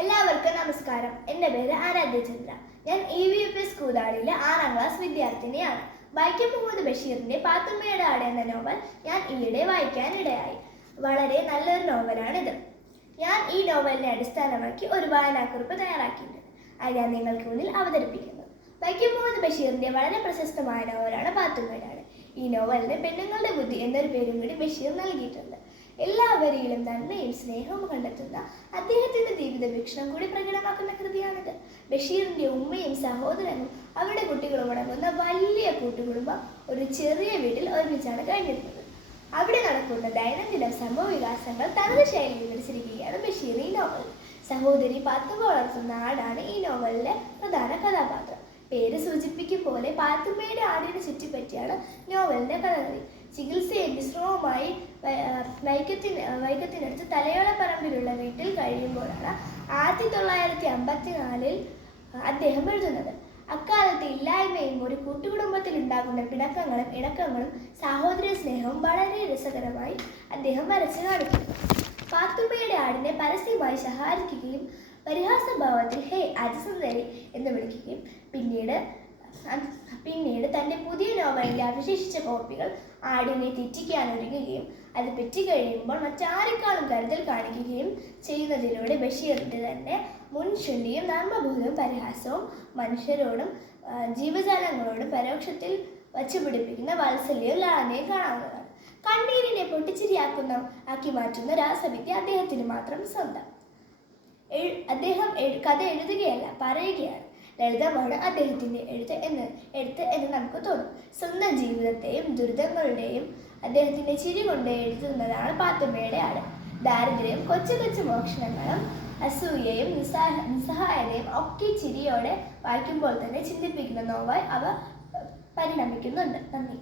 എല്ലാവർക്കും നമസ്കാരം. എന്റെ പേര് ആരാധ്യ ചന്ദ്ര ഞാൻ ഇ വി പി എസ് കൂതാളിയിലെ ആറാം ക്ലാസ് വിദ്യാർത്ഥിനിയാണ്. വൈക്കം മുഹമ്മദ് ബഷീറിന്റെ പാത്തുമ്മയുടെ ആട് എന്ന നോവൽ ഞാൻ ഈയിടെ വായിക്കാനിടയായി. വളരെ നല്ലൊരു നോവലാണിത്. ഞാൻ ഈ നോവലിനെ അടിസ്ഥാനമാക്കി ഒരു വായനാക്കുറിപ്പ് തയ്യാറാക്കിയിട്ടുണ്ട്. അത് ഞാൻ നിങ്ങൾക്ക് മുന്നിൽ അവതരിപ്പിക്കുന്നു. വൈക്കം മുഹമ്മദ് ബഷീറിന്റെ വളരെ പ്രശസ്തമായ നോവലാണ് പാത്തുമ്മയുടെ ആട്. ഈ നോവലിന് പെണ്ണുങ്ങളുടെ ബുദ്ധി എന്നൊരു പേരും കൂടി ബഷീർ നൽകിയിട്ടുണ്ട്. എല്ലാവരിലും നന്മയും സ്നേഹവും കണ്ടെത്തുന്ന അദ്ദേഹത്തിന്റെ ജീവിത വീക്ഷണം കൂടി പ്രകടമാക്കുന്ന കൃതിയാണിത്. ബഷീറിന്റെ ഉമ്മയും സഹോദരനും അവരുടെ കുട്ടികളും അടങ്ങുന്ന വലിയ കൂട്ടുകുടുംബം ഒരു ചെറിയ വീട്ടിൽ ഒരുമിച്ചാണ് കഴിഞ്ഞിരുന്നത്. അവിടെ നടക്കുന്ന ദൈനംദിന സംഭവ വികാസങ്ങൾ തനത് ശൈലി വിവരിച്ചിരിക്കുകയാണ് ബഷീർ ഈ നോവൽ. സഹോദരി പാത്തുമ്മ വളർത്തുന്ന ആടാണ് ഈ നോവലിലെ പ്രധാന കഥാപാത്രം. പേര് സൂചിപ്പിക്കും പോലെ പാത്തുമ്മയുടെ ആടിനെ ചുറ്റിപ്പറ്റിയാണ് നോവലിന്റെ കഥകളി. ചികിത്സയും വിശ്രമവുമായി വൈക്കത്തിന് വൈക്കത്തിനടുത്ത് തലയോളപ്പറമ്പിലുള്ള വീട്ടിൽ കഴിയുമ്പോഴാണ് ആയിരത്തി തൊള്ളായിരത്തി അമ്പത്തിനാലിൽ അദ്ദേഹം എഴുതുന്നത്. അക്കാലത്ത് ഇല്ലായ്മയും ഒരു കൂട്ടുകുടുംബത്തിൽ ഉണ്ടാകുന്ന പിണക്കങ്ങളും ഇണക്കങ്ങളും സാഹോദര്യ സ്നേഹവും വളരെ രസകരമായി അദ്ദേഹം വരച്ചു കാണിക്കുന്നു. പാത്തുമ്മയുടെ ആടിനെ പരസ്യമായി സഹായിക്കുകയും പരിഹാസഭാവത്തിൽ ഹേ അജസുന്ദരി എന്ന് വിളിക്കുകയും പിന്നീട് പിന്നീട് തന്റെ പുതിയ നോവലിലെ അവശേഷിച്ച കോപ്പികൾ ആടിനെ തെറ്റിക്കാൻ ഒരുങ്ങുകയും അത് പെറ്റുകഴിയുമ്പോൾ മറ്റാരെക്കാളും കരുതൽ കാണിക്കുകയും ചെയ്യുന്നതിലൂടെ ബഷീറിന്റെ തന്നെ മുൻശുണ്ടിയും നർമ്മബോധവും പരിഹാസവും മനുഷ്യരോടും ജീവജാലങ്ങളോടും പരോക്ഷത്തിൽ വച്ചുപിടിപ്പിക്കുന്ന വാത്സല്യവും ലാളനയും കാണാവുന്നതാണ്. കണ്ണീരിനെ പൊട്ടിച്ചിരിയാക്കുന്ന ആക്കി മാറ്റുന്ന രാസവിദ്യ അദ്ദേഹത്തിന് മാത്രം സ്വന്തം. അദ്ദേഹം കഥ എഴുതുകയല്ല പറയുകയാണ്. ലളിതമാണ് അദ്ദേഹത്തിന്റെ എഴുത്ത് എന്ന് എഴുത്ത് എന്ന് നമുക്ക് തോന്നും. സ്വന്തം ജീവിതത്തെയും ദുരിതങ്ങളുടെയും അദ്ദേഹത്തിന്റെ ചിരി കൊണ്ട് എഴുതുന്നതാണ് പാത്തുമ്മയുടെ ആട് ദാരിദ്ര്യം കൊച്ചു കൊച്ചു മോഷണങ്ങളും അസൂയയും നിസ്സാ നിസ്സഹായതയും ഒക്കെ ചിരിയോടെ വായിക്കുമ്പോൾ തന്നെ ചിന്തിപ്പിക്കുന്ന നോവായി അവ പരിണമിക്കുന്നുണ്ട്. നന്ദി.